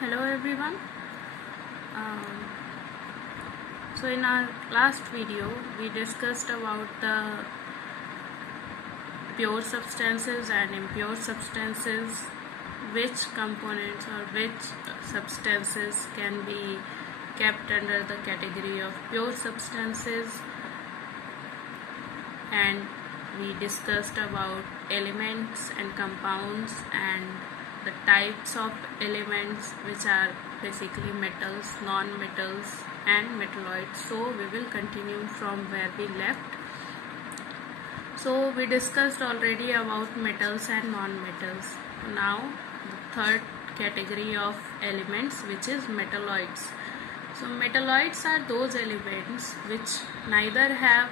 Hello everyone. Um, so in our last video we discussed about the pure substances and impure substances, which components or which substances can be kept under the category of pure substances, and we discussed about elements and compounds and the types of elements, which are basically metals, non-metals and metalloids. So we will continue from where we left. So we discussed already about metals and non-metals. Now the third category of elements, which is metalloids. So metalloids are those elements which neither have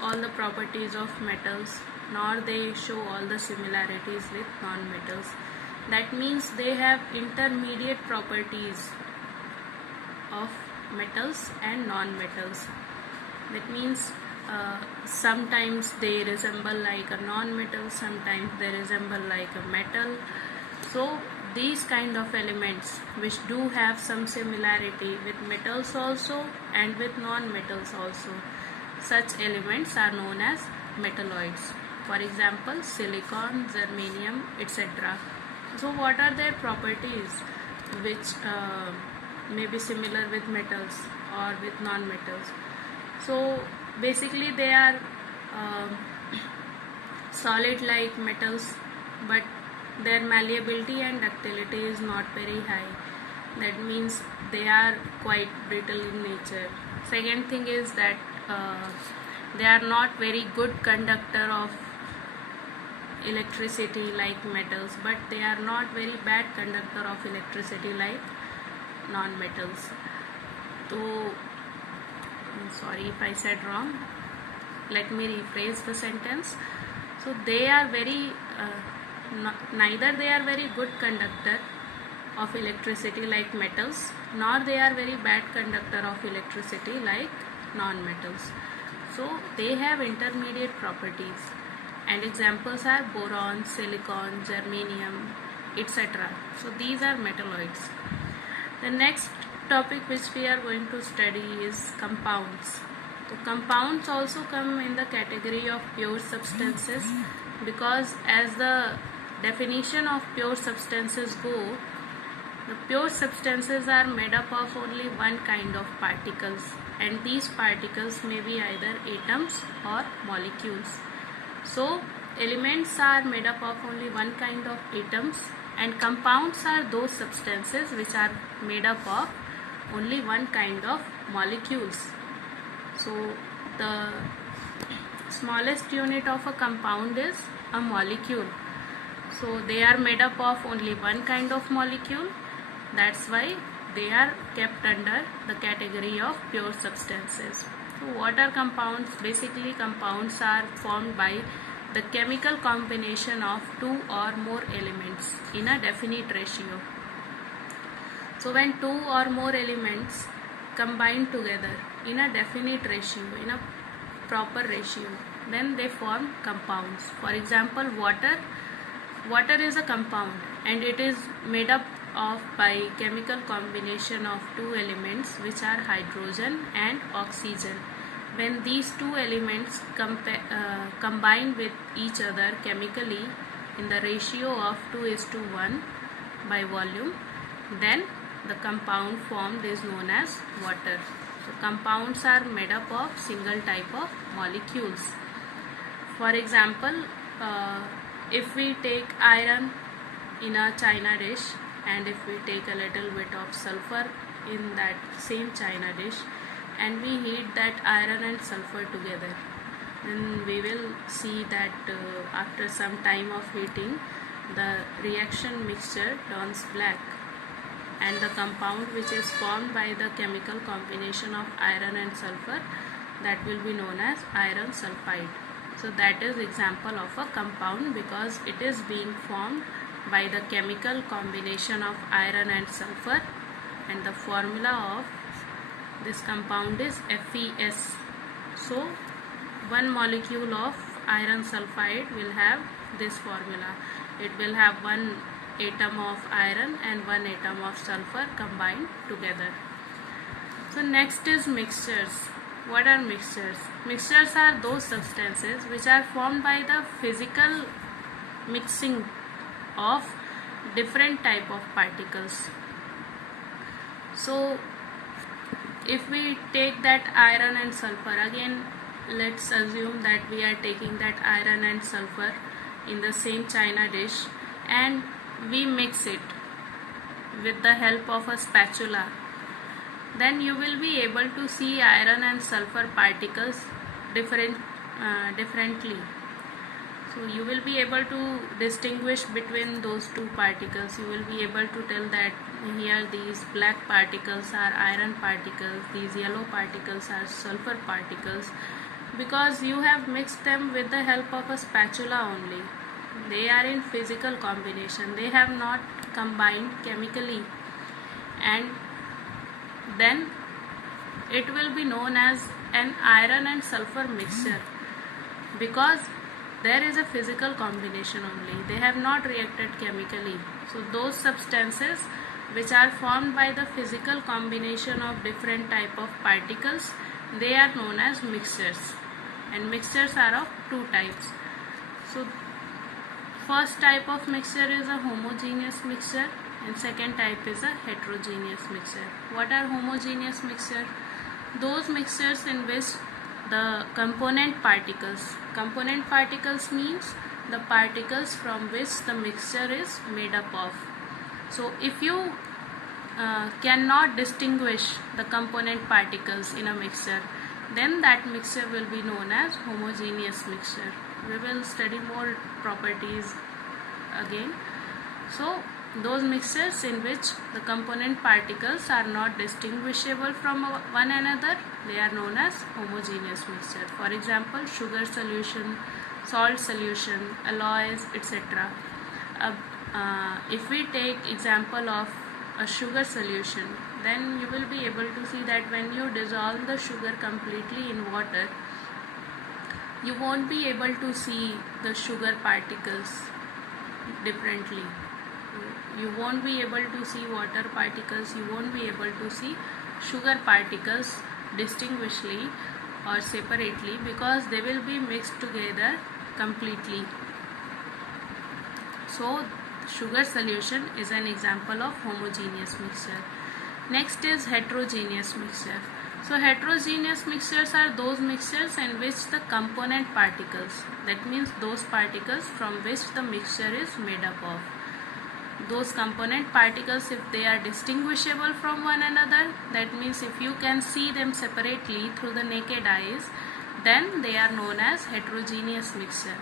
all the properties of metals nor they show all the similarities with non-metals. That means they have intermediate properties of metals and non-metals. That means sometimes they resemble like a non-metal, sometimes they resemble like a metal. So these kind of elements which do have some similarity with metals also and with non-metals also, such elements are known as metalloids. For example, silicon, germanium, etc. So what are their properties which may be similar with metals or with non-metals? So basically they are solid like metals, but their malleability and ductility is not very high. That means they are quite brittle in nature. Second thing is that they are not very good conductor of electricity like metals, but they are not very bad conductor of electricity like non-metals. So I'm sorry if I said wrong, let me rephrase the sentence. So they are very neither they are very good conductor of electricity like metals, nor they are very bad conductor of electricity like non-metals. So they have intermediate properties, and examples are boron, silicon, germanium, etc. So these are metalloids. The next topic which we are going to study is compounds. So compounds also come in the category of pure substances, because as the definition of pure substances go, the pure substances are made up of only one kind of particles, and these particles may be either atoms or molecules. So elements are made up of only one kind of atoms, and compounds are those substances which are made up of only one kind of molecules. So the smallest unit of a compound is a molecule. So they are made up of only one kind of molecule. That's why they are kept under the category of pure substances. So what are compounds? Basically compounds are formed by the chemical combination of two or more elements in a definite ratio. So when two or more elements combine together in a definite ratio, in a proper ratio, then they form compounds. For example, water is a compound, and it is made up of by chemical combination of two elements which are hydrogen and oxygen. When these two elements combine with each other chemically in the ratio of 2:1 by volume, then the compound formed is known as water. So compounds are made up of single type of molecules. For example, if we take iron in a china dish, and if we take a little bit of sulfur in that same china dish, and we heat that iron and sulfur together, then we will see that after some time of heating, the reaction mixture turns black, and the compound which is formed by the chemical combination of iron and sulfur, that will be known as iron sulfide. So that is example of a compound, because it is being formed by the chemical combination of iron and sulfur, and the formula of this compound is FeS. So one molecule of iron sulfide will have this formula. It will have one atom of iron and 1 atom of sulfur combined together. So next is mixtures. What are mixtures? Mixtures are those substances which are formed by the physical mixing of different type of particles. So if we take that iron and sulfur, again let's assume that we are taking that iron and sulfur in the same china dish and we mix it with the help of a spatula, then you will be able to see iron and sulfur particles differently. So you will be able to distinguish between those two particles. You will be able to tell that here these black particles are iron particles, these yellow particles are sulfur particles, because you have mixed them with the help of a spatula only. They are in physical combination, they have not combined chemically, and then it will be known as an iron and sulfur mixture because there is a physical combination only, they have not reacted chemically. So those substances which are formed by the physical combination of different type of particles, they are known as mixtures, and mixtures are of two types. So first type of mixture is a homogeneous mixture and second type is a heterogeneous mixture. What are homogeneous mixture? Those mixtures in which the component particles means the particles from which the mixture is made up of. So if you cannot distinguish the component particles in a mixture, then that mixture will be known as homogeneous mixture. We will study more properties again. So those mixtures in which the component particles are not distinguishable from one another, they are known as homogeneous mixture. For example, sugar solution, salt solution, alloys, etc. If we take example of a sugar solution, then you will be able to see that when you dissolve the sugar completely in water, you won't be able to see the sugar particles differently. You won't be able to see water particles, you won't be able to see sugar particles distinguishedly or separately because they will be mixed together completely. So sugar solution is an example of homogeneous mixture. Next is heterogeneous mixture. So heterogeneous mixtures are those mixtures in which the component particles, that means those particles from which the mixture is made up of, those component particles, if they are distinguishable from one another, that means if you can see them separately through the naked eyes, then they are known as heterogeneous mixture.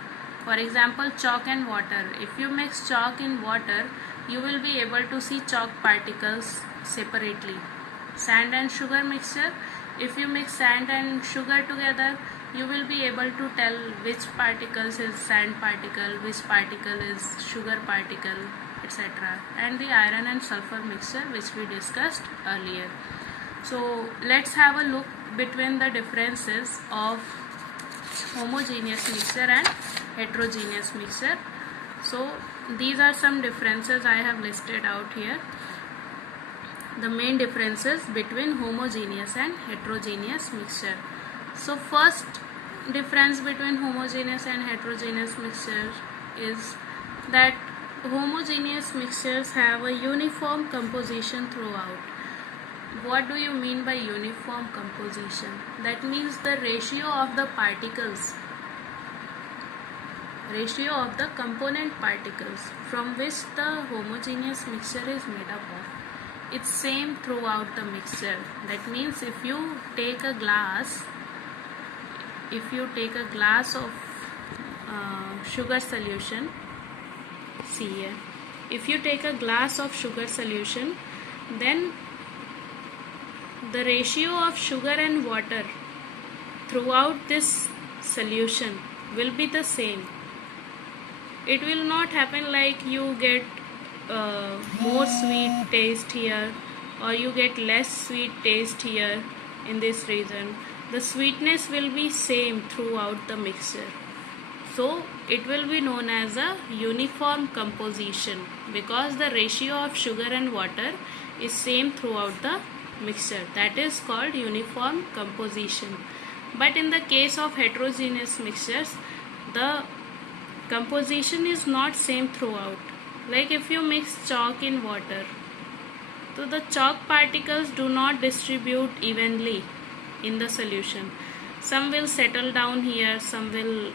For example, chalk and water. If you mix chalk in water, you will be able to see chalk particles separately. Sand and sugar mixture. If you mix sand and sugar together, you will be able to tell which particles is sand particle, which particle is sugar particle, etc. And the iron and sulfur mixture, which we discussed earlier. So let's have a look between the differences of homogeneous mixture and heterogeneous mixture. So these are some differences I have listed out here. The main differences between homogeneous and heterogeneous mixture. So first difference between homogeneous and heterogeneous mixture is that homogeneous mixtures have a uniform composition throughout. What do you mean by uniform composition? That means the ratio of the particles, ratio of the component particles from which the homogeneous mixture is made up of, it's same throughout the mixture. That means if you take a glass of sugar solution, see here, if you take a glass of sugar solution, then the ratio of sugar and water throughout this solution will be the same. It will not happen like you get more sweet taste here or you get less sweet taste here in this region. The sweetness will be same throughout the mixture. So it will be known as a uniform composition because the ratio of sugar and water is same throughout the mixture. That is called uniform composition. But in the case of heterogeneous mixtures, the composition is not same throughout. Like if you mix chalk in water, so the chalk particles do not distribute evenly in the solution. Some will settle down here, some will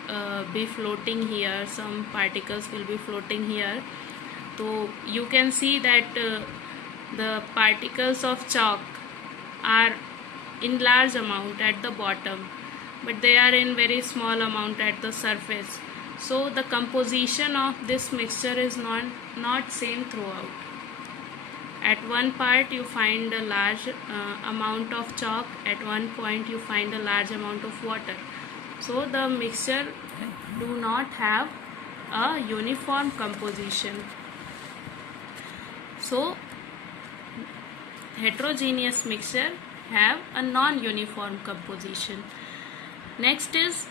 be floating here, some particles will be floating here. So you can see that the particles of chalk are in large amount at the bottom, but they are in very small amount at the surface. So the composition of this mixture is not same throughout. At one part you find a large amount of chalk, at one point you find a large amount of water. So the mixture do not have a uniform composition. So heterogeneous mixture have a non-uniform composition. Next is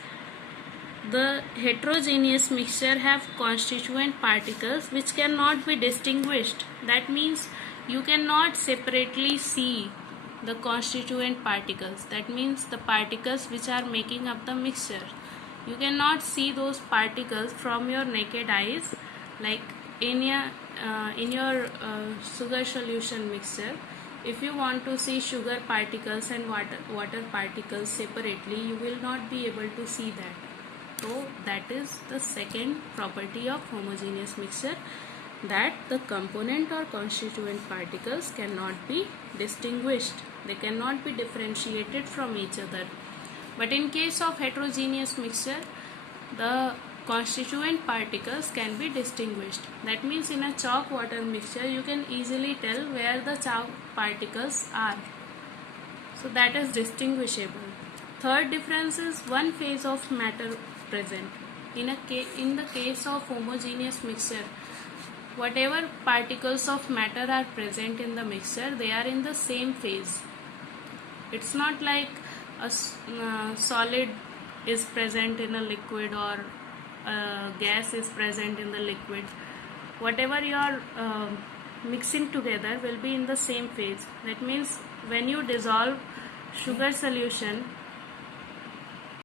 the heterogeneous mixture have constituent particles which cannot be distinguished. That means you cannot separately see the constituent particles. That means the particles which are making up the mixture. You cannot see those particles from your naked eyes. Like in your sugar solution mixture, if you want to see sugar particles and water particles separately, you will not be able to see that. So that is the second property of homogeneous mixture, that the component or constituent particles cannot be distinguished. They cannot be differentiated from each other. But in case of heterogeneous mixture, the constituent particles can be distinguished. That means in a chalk water mixture you can easily tell where the chalk particles are. So that is distinguishable. Third difference is one phase of matter present. In the case of homogeneous mixture, whatever particles of matter are present in the mixture, they are in the same phase. It's not like a solid is present in a liquid or gas is present in the liquid. Whatever you are mixing together will be in the same phase. That means when you dissolve sugar solution